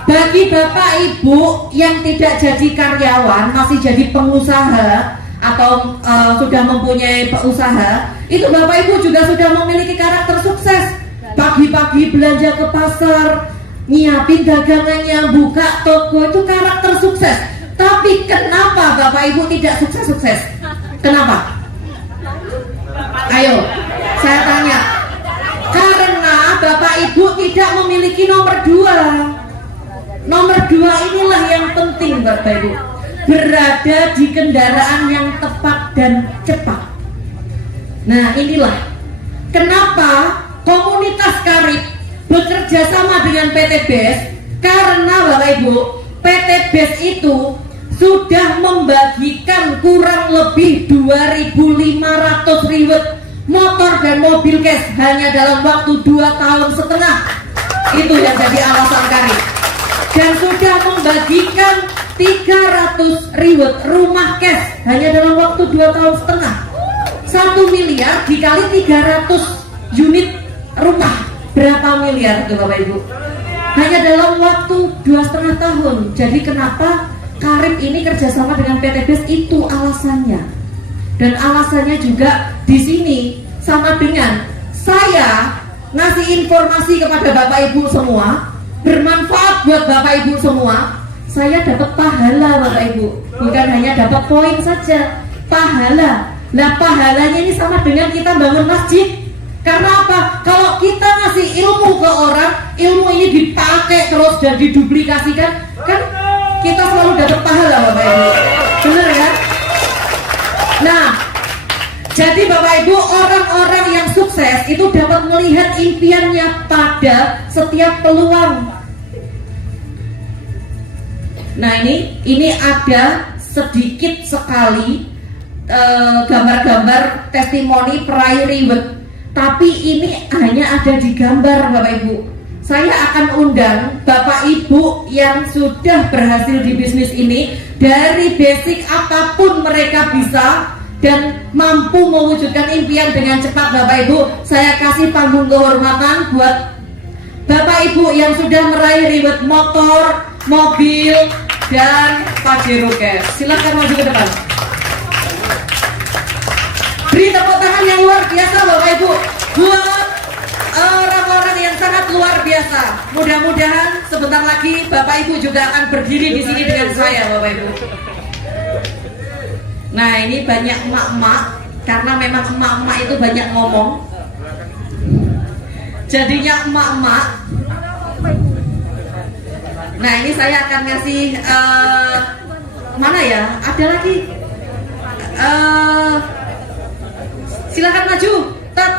Bagi Bapak Ibu yang tidak jadi karyawan, masih jadi pengusaha atau sudah mempunyai usaha, itu Bapak Ibu juga sudah memiliki karakter sukses. Pagi-pagi belanja ke pasar, nyiapin dagangannya, buka toko, itu karakter sukses. Tapi kenapa Bapak Ibu tidak sukses-sukses? Kenapa? Ayo, saya tanya. Karena Bapak Ibu tidak memiliki nomor 2. Nomor 2 inilah yang penting Bapak Ibu. Berada di kendaraan yang tepat dan cepat. Nah, inilah kenapa komunitas Karib bekerja sama dengan PT BES. Karena Bapak Ibu, PT BES itu sudah membagikan kurang lebih 2.500 riwet motor dan mobil cash hanya dalam waktu 2,5 tahun. Itu yang jadi alasan Karib. Dan sudah membagikan 300 riwet rumah cash hanya dalam waktu 2,5 tahun. 1 miliar dikali 300 unit rumah, berapa miliar tuh Bapak Ibu? Hanya dalam waktu 2,5 tahun. Jadi kenapa Karib ini kerjasama dengan PT BES, itu alasannya. Dan alasannya juga di sini sama dengan saya ngasih informasi kepada Bapak Ibu semua, bermanfaat buat Bapak Ibu semua. Saya dapat pahala Bapak Ibu, bukan hanya dapat poin saja, pahala. Nah, pahalanya ini sama dengan kita bangun masjid. Karena apa? Kalau kita ngasih ilmu ke orang, ilmu ini dipakai terus dan diduplikasikan, kan kita selalu dapat pahala Bapak Ibu. Benar ya? Nah, Jadi Bapak Ibu, orang-orang yang sukses itu dapat melihat impiannya pada setiap peluang. Nah ini ada sedikit sekali gambar-gambar testimoni peraih reward, tapi ini hanya ada di gambar Bapak Ibu. Saya akan undang Bapak Ibu yang sudah berhasil di bisnis ini, dari basic apapun mereka bisa dan mampu mewujudkan impian dengan cepat. Bapak Ibu, saya kasih panggung kehormatan buat Bapak Ibu yang sudah meraih reward motor, mobil, dan Pajero Cash. Silakan maju ke depan. Beri tepuk tangan yang luar biasa Bapak Ibu buat orang-orang yang sangat luar biasa. Mudah-mudahan sebentar lagi Bapak Ibu juga akan berdiri di sini dengan saya Bapak Ibu. Nah ini banyak emak-emak, karena memang emak-emak itu banyak ngomong, jadinya emak-emak. Nah ini saya akan ngasih mana ya? Ada lagi. Silakan maju. Tat.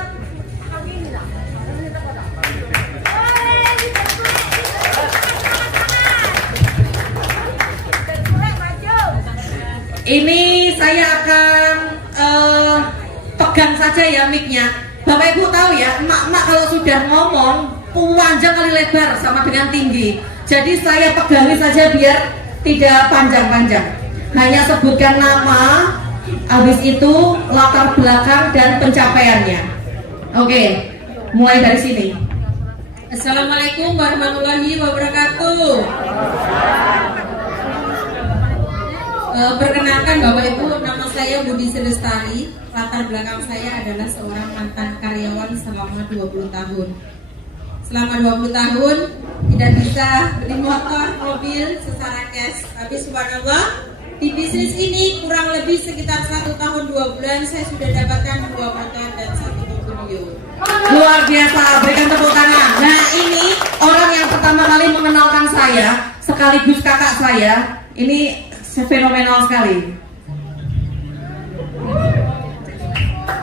Ini saya akan pegang saja ya mic-nya. Bapak Ibu tahu ya, emak-emak kalau sudah ngomong panjang kali lebar sama dengan tinggi. Jadi saya pegangi saja biar tidak panjang-panjang. Hanya sebutkan nama, habis itu latar belakang dan pencapaiannya. Oke, mulai dari sini. Assalamualaikum warahmatullahi wabarakatuh. Perkenalkan Bapak Ibu, nama saya Budi Selestari. Latar belakang saya adalah seorang mantan karyawan selama 20 tahun. Selama 20 tahun tidak bisa beli motor, mobil secara cash. Tapi subhanallah, di bisnis ini kurang lebih sekitar 1 tahun 2 bulan saya sudah dapatkan 2 motor dan 1 mobil. Luar biasa, berikan tepuk tangan. Nah ini orang yang pertama kali mengenalkan saya, sekaligus kakak saya. Ini fenomenal sekali.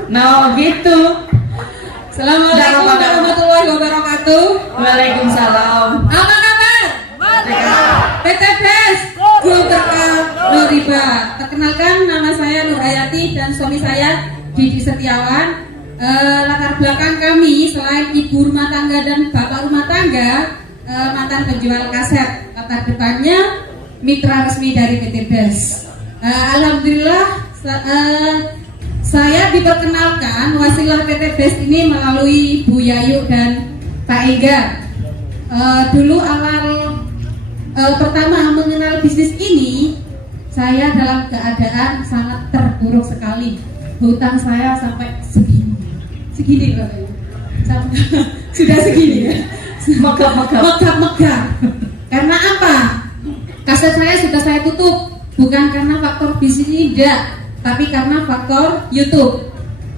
Nah gitu. Assalamualaikum warahmatullahi wabarakatuh. Waalaikumsalam. Apa kabar? PT Best Grup Berkah Nuriba. Perkenalkan, nama saya Nur Hayati dan suami saya Didi Setiawan. Latar belakang kami selain ibu rumah tangga dan bapak rumah tangga, mantan penjual kaset. Latar depannya mitra resmi dari PT Best. Alhamdulillah saya diperkenalkan wasilah PT Best ini melalui Bu Yayu dan Pak Ega. Dulu awal pertama mengenal bisnis ini, saya dalam keadaan sangat terpuruk sekali. Hutang saya sampai segini Bapak Ibu. Sudah segini ya. Megah. Karena apa? Kaset saya sudah saya tutup, bukan karena faktor bisnis ini tidak, tapi karena faktor YouTube.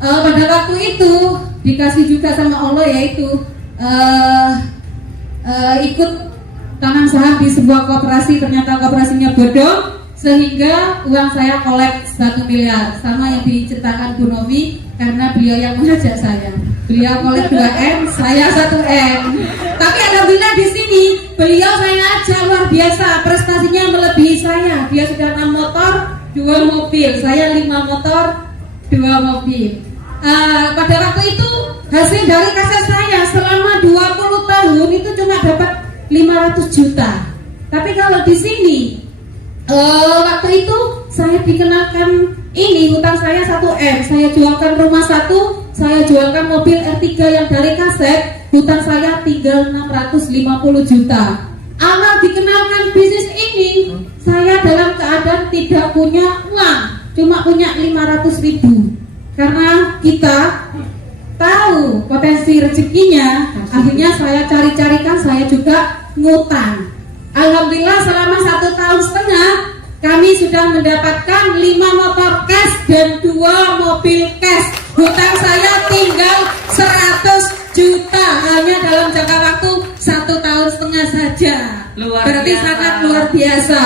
Pada waktu itu dikasih juga sama Allah, yaitu ikut tanam saham di sebuah koperasi. Ternyata koperasinya bodong, sehingga uang saya kolek 1 miliar, sama yang diceritakan Bu Novi, karena beliau yang mengajak saya. Beliau kolek 2M, saya 1M. Tapi alhamdulillah di sini beliau saya ajak luar biasa, prestasinya melebihi saya. Dia sudah 6 motor, 2 mobil, saya 5 motor, 2 mobil. Pada waktu itu hasil dari kaset saya selama 20 tahun itu cuma dapat 500 juta. Tapi kalau di sini waktu itu saya dikenalkan ini hutang saya 1M, saya jualkan rumah 1, saya jualkan mobil R3 yang dari kaset, hutang saya tinggal 650 juta. Awal dikenalkan bisnis ini, saya dalam keadaan tidak punya uang, cuma punya 500 ribu. Karena kita tahu potensi rezekinya, akhirnya saya cari-carikan, saya juga ngutang. Alhamdulillah selama 1,5 tahun kami sudah mendapatkan 5 motor cash dan 2 mobil cash. Hutang saya tinggal 100 juta hanya dalam jangka waktu 1,5 tahun saja. Berarti biasa. Sangat luar biasa.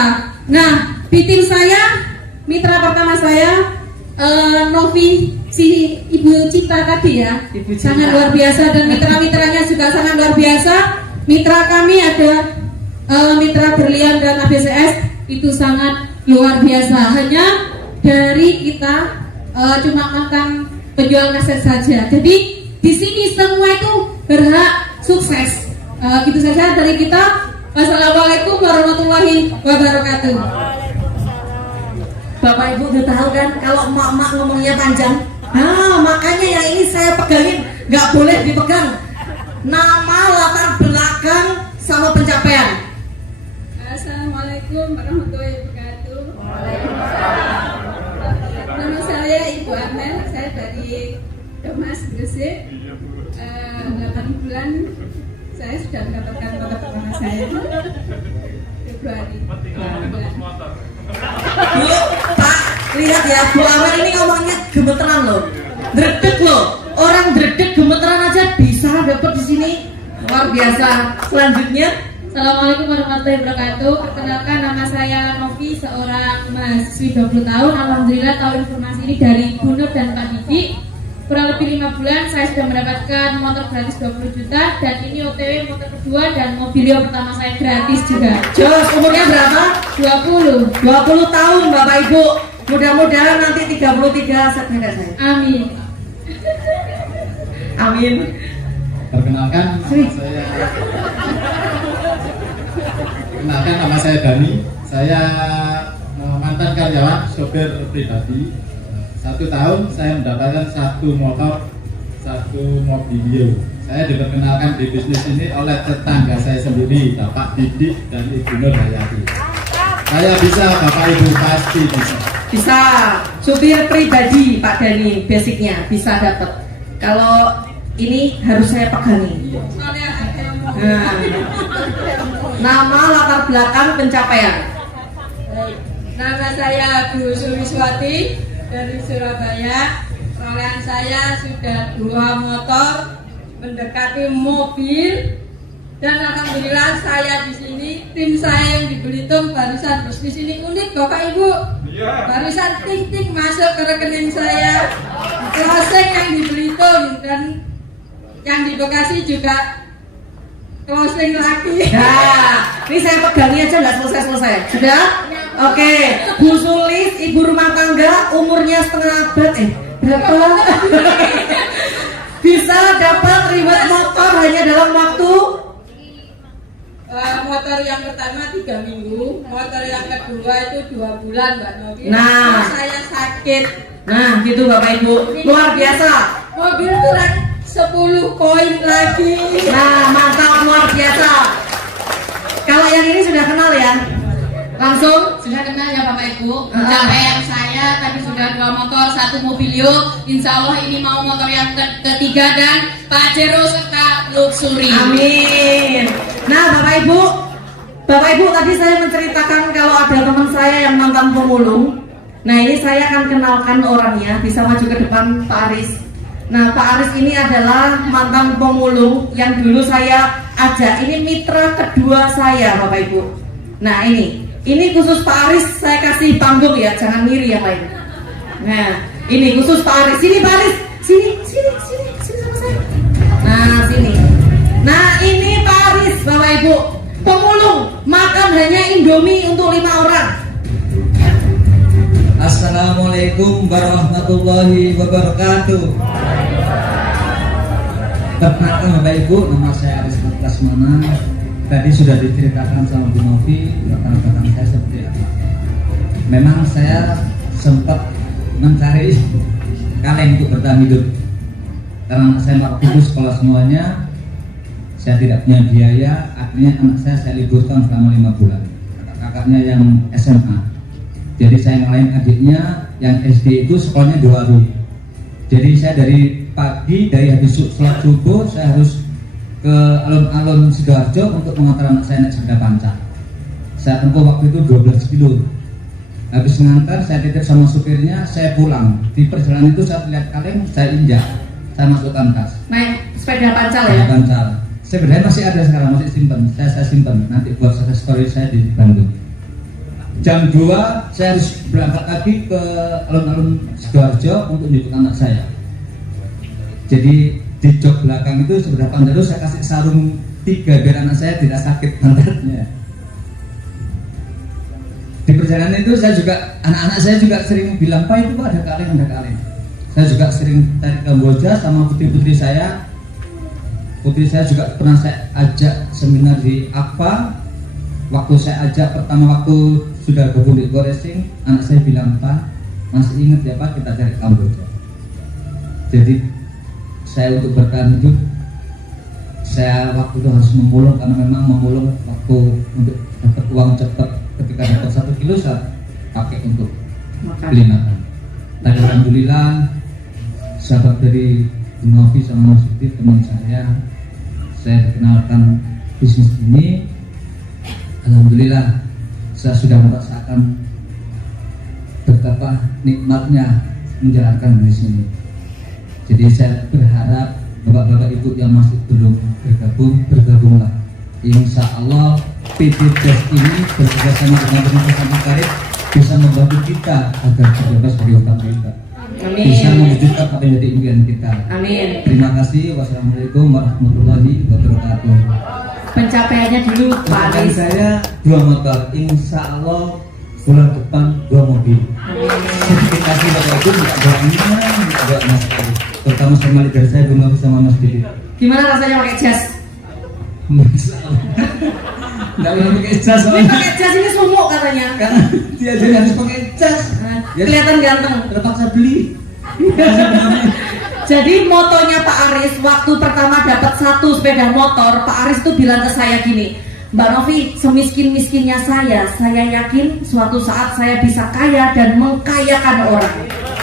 Nah, di tim saya, mitra pertama saya Novi si Ibu Cinta tadi ya, Ibu Cinta. sangat luar biasa dan mitra-mitranya juga sangat luar biasa. Mitra kami ada mitra berlian dan ABCS itu sangat luar biasa. Hanya dari kita cuma mantan penjual kaset saja. Jadi di sini semua itu berhak sukses. Gitu saja dari kita. Wassalamualaikum warahmatullahi wabarakatuh. Bapak Ibu udah tahu kan kalau emak-emak ngomongnya panjang. Nah, makanya yang ini saya pegangin, nggak boleh dipegang. Nama, latar belakang, sama pencapaian. Assalamualaikum warahmatullahi wabarakatuh. Nama saya Ibu Amel, saya dari Domas Gresik. 8 bulan saya sudah mendapatkan motor pertama saya. Februari. Bu, Pak, lihat ya, Bu Amel ini ngomongnya gemeteran loh, dredeg loh. Orang dredeg gemeteran aja bisa dapat di sini, luar biasa. Selanjutnya, Assalamualaikum warahmatullahi wabarakatuh. Perkenalkan, nama saya Novi, seorang mahasiswi 20 tahun. Alhamdulillah tahu informasi ini dari Bu Nur dan Pak Didi. Kurang lebih 5 bulan saya sudah mendapatkan motor gratis 20 juta dan ini OTW motor kedua dan mobilio pertama saya gratis juga. Jos, umurnya berapa? 20. 20 tahun Bapak Ibu. Mudah-mudahan nanti 33 sepeda saya. Amin. Amin. Perkenalkan nama saya Dani. Saya mantan karyawan sopir pribadi. 1 tahun saya mendapatkan 1 motor, 1 mobilio. Saya diperkenalkan di bisnis ini oleh tetangga saya sendiri, Bapak Didik dan Ibu Nur Hayati. Saya bisa, Bapak Ibu pasti bisa. Bisa. Supir pribadi Pak Dani, basicnya bisa dapat. Kalau ini harus saya pegangi. Nah, nama, latar belakang, pencapaian. Nama saya Bu Suliswati dari Surabaya. Perolehan saya sudah 2 motor, mendekati mobil, dan alhamdulillah saya di sini, tim saya yang di Belitung barusan bisnis ini unik Bapak Ibu. Barusan ting-ting masuk ke rekening saya, closing yang di Belitung dan yang di Bekasi juga closing lagi. Nah, ini saya pegangi aja nggak selesai-selesai. Sudah? Oke. Bu Sulis, ibu rumah tangga, umurnya setengah abad. Berapa? Bisa dapat reward motor hanya dalam waktu Motor yang pertama 3 minggu, motor yang kedua itu 2 bulan Mbak Novi. Nah. Saya sakit. Nah, gitu Bapak Ibu. Luar biasa. Mobil kurang 10 koin lagi. Nah, mantap, luar biasa. Kalau yang ini sudah kenal ya? Langsung? Sudah kenal ya Bapak Ibu. Pencapaian saya tadi sudah 2 motor, 1 mobilio. Insya Allah ini mau motor yang ketiga dan Pajero serta Luxury. Amin. Nah, Bapak Ibu tadi saya menceritakan kalau ada teman saya yang mantan pemulung. Nah, ini saya akan kenalkan orangnya. Bisa maju ke depan Pak Aris. Nah, Pak Aris ini adalah mantan pemulung yang dulu saya ajak. Ini mitra kedua saya, Bapak Ibu. Nah, ini khusus Pak Aris, saya kasih panggung ya, jangan ngiri yang lain. Nah, ini khusus Pak Aris. Sini Pak Aris, sini sama saya. Nah, sini. Nah, ini Pak Aris, Bapak Ibu. Pemulung, makan hanya Indomie untuk 5 orang. Assalamualaikum warahmatullahi wabarakatuh. Perkenalkan Bapak Ibu, nama saya Aris Prasmana. Tadi sudah diceritakan sama Bu Novi latar belakang saya seperti apa. Memang saya sempat mencari kaleng untuk bertahan hidup karena saya waktu itu sekolah semuanya, saya tidak punya biaya. Akhirnya anak saya liburkan selama 5 bulan. Kakaknya yang SMA, jadi saya ngalahin adiknya yang SD itu sekolahnya 2 hari. Jadi saya dari pagi, dari habis sholat subuh saya harus ke alun-alun Sidoarjo untuk mengantar anak saya naik sepeda panca. Saya tempuh waktu itu 12 kilo. Habis mengantar, saya titip sama supirnya, saya pulang. Di perjalanan itu saya lihat kaleng, saya injak, saya masukkan tas. Naik sepeda pancal ya? Sepeda pancal. Sepedanya masih ada sekarang, masih simpan. Saya simpan. Nanti buat success story saya di Bandung. jam 2 saya harus berangkat lagi ke alun-alun Sidoarjo untuk menjemput anak saya. Jadi di jok belakang itu sebelah pantai saya kasih sarung 3 biar anak saya tidak sakit pantatnya. Di perjalanan itu saya juga, anak-anak saya juga sering bilang, Pak itu Pak ada kaleng. Saya juga sering tarik Kamboja sama putri-putri saya. Putri saya juga pernah saya ajak seminar di APA. Waktu saya ajak pertama waktu sudah gabung di Go Racing, anak saya bilang, Pak masih ingat ya Pak kita cari Kamboja. Jadi saya untuk bertahan hidup, saya waktu itu harus memulung karena memang memulung waktu untuk dapat uang cepat. Ketika dapat 1 kilo saya pakai untuk beli makan. Tapi alhamdulillah sahabat dari Bu Novi sama Mas Yudi teman saya dikenalkan bisnis ini. Alhamdulillah saya sudah merasakan betapa nikmatnya menjalankan bisnis ini. Jadi saya berharap bapak-bapak ibu yang masih belum bergabunglah. Insya Allah PT Des ini bekerjasama dengan pemerintah terkait bisa membantu kita agar terbebas dari hutang kita. Amin. Bisa mewujudkan apa yang jadi impian kita. Amin. Terima kasih. Wassalamualaikum warahmatullahi wabarakatuh. Pencapaiannya dulu Pak Dan Aris. saya 2 motor. Insya Allah bulan depan 2 mobil. Terima kasih Bapak Ibu. Minta doa Mas. Terutama sama leader saya Bu Novi sama Mas Didi. Gimana rasanya pakai jas? Nggak boleh pakai jas Ini soalnya. pakai jas ini sumuk katanya. Karena dia jadi harus pakai jas. Ya, Kelihatan ganteng. terpaksa beli. Jadi motonya Pak Aris waktu pertama dapat 1 sepeda motor, Pak Aris tuh bilang ke saya gini, Mbak Novi, semiskin-miskinnya saya yakin suatu saat saya bisa kaya dan mengkayakan orang.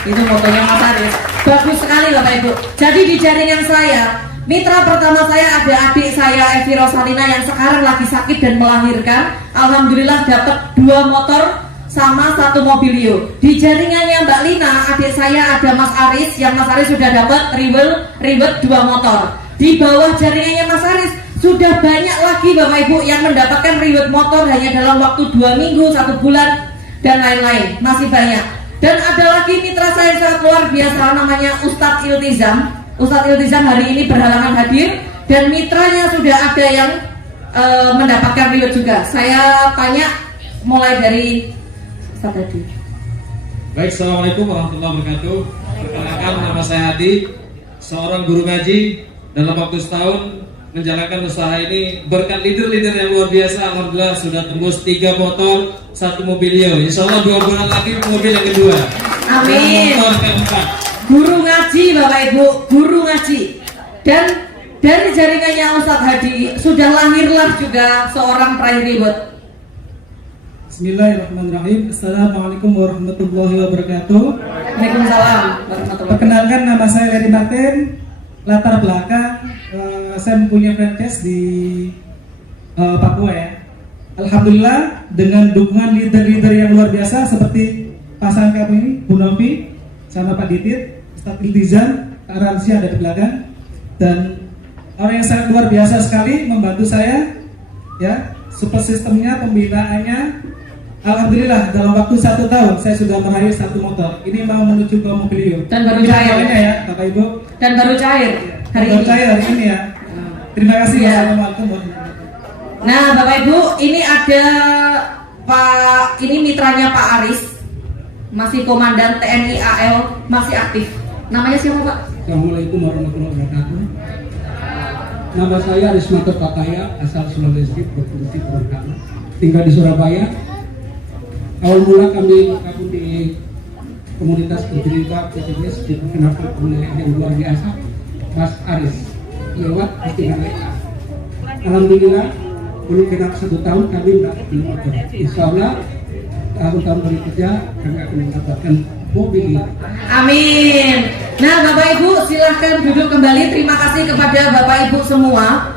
Itu motonya Mas Aris. Bagus sekali Bapak Ibu. Jadi di jaringan saya, mitra pertama saya ada adik saya Evi Rosalina yang sekarang lagi sakit dan melahirkan. Alhamdulillah dapat 2 motor sama 1 mobilio. Di jaringannya Mbak Lina, adik saya ada Mas Aris, yang Mas Aris sudah dapat ribet 2 motor. Di bawah jaringannya Mas Aris sudah banyak lagi Bapak Ibu yang mendapatkan ribet motor hanya dalam waktu 2 minggu, 1 bulan dan lain-lain. Masih banyak. Dan ada lagi mitra saya yang sangat luar biasa namanya Ustadz Iltizam. Ustadz Iltizam hari ini berhalangan hadir dan mitranya sudah ada yang mendapatkan ribet juga. Saya tanya mulai dari Ustadz tadi. Baik, assalamualaikum warahmatullahi wabarakatuh. Perkenalkan, nama saya Hadi, seorang guru ngaji. Dalam waktu setahun menjalankan usaha ini berkat leader-leader yang luar biasa. Alhamdulillah sudah tembus 3 motor, 1 mobilio. Insya Allah 2 bulan lagi mobil yang kedua. Amin. Dan motor keempat. Guru ngaji Bapak Ibu, guru ngaji. Dan dari jaringannya Ustadz Hadi sudah lahirlah juga seorang peraih ribet. Bismillahirrahmanirrahim. Assalamualaikum warahmatullahi wabarakatuh. Waalaikumsalam warahmatullahi. Perkenalkan, nama saya Larry Martin. Latar belakang saya mempunyai franchise di Papua ya. Alhamdulillah dengan dukungan leader-leader yang luar biasa seperti pasangan kami ini, Bu Novi sama Pak Didit, Ustadz Iltizam, Kak Ramsi ada di belakang, dan orang yang sangat luar biasa sekali membantu saya ya. Support sistemnya, pembinaannya, alhamdulillah dalam waktu 1 tahun saya sudah meraih 1 motor. Ini mau menuju ke mobilio. Dan baru cair ya Bapak Ibu. Dan baru cair hari Baru ini. cair hari ini ya. Terima kasih. Ya. Wassalamualaikum warahmatullahi wabarakatuh. Nah Bapak Ibu, ini ada ini mitranya Pak Aris, masih komandan TNI AL, masih aktif. Namanya siapa Pak? Assalamualaikum warahmatullahi wabarakatuh. Nama saya Arismanto Pakaya, asal Sulawesi, Provinsi Gorontalo. Tinggal di Surabaya. Awal mula kami bergabung di komunitas bercerita PTBS diperkenalkan oleh yang luar biasa, Mas Aris, lewat postingan WA. Alhamdulillah, belum genap 1 tahun kami mendapatkan motor. Insya Allah tahun-tahun berikutnya kami akan mendapatkan mobil ini. Amin. Nah Bapak Ibu silahkan duduk kembali. Terima kasih kepada Bapak Ibu semua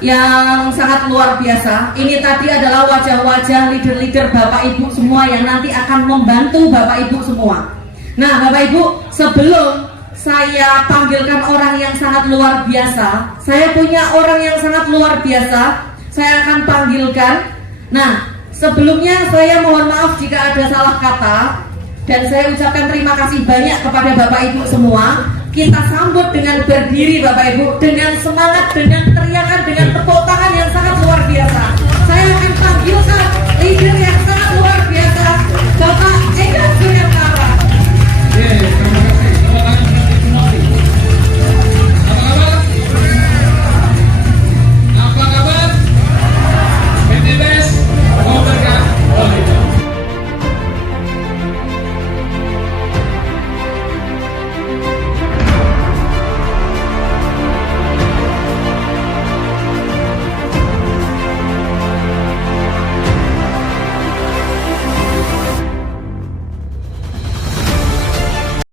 yang sangat luar biasa. Ini tadi adalah wajah-wajah leader-leader Bapak Ibu semua yang nanti akan membantu Bapak Ibu semua. Nah Bapak Ibu, sebelum saya panggilkan orang yang sangat luar biasa, saya punya orang yang sangat luar biasa. Saya akan panggilkan. Nah, Sebelumnya saya mohon maaf jika ada salah kata, dan saya ucapkan terima kasih banyak kepada Bapak Ibu semua. Kita sambut dengan berdiri Bapak Ibu, dengan semangat, dengan teriakan, dengan tepuk tangan yang sangat luar biasa. Saya akan panggilkan leader yang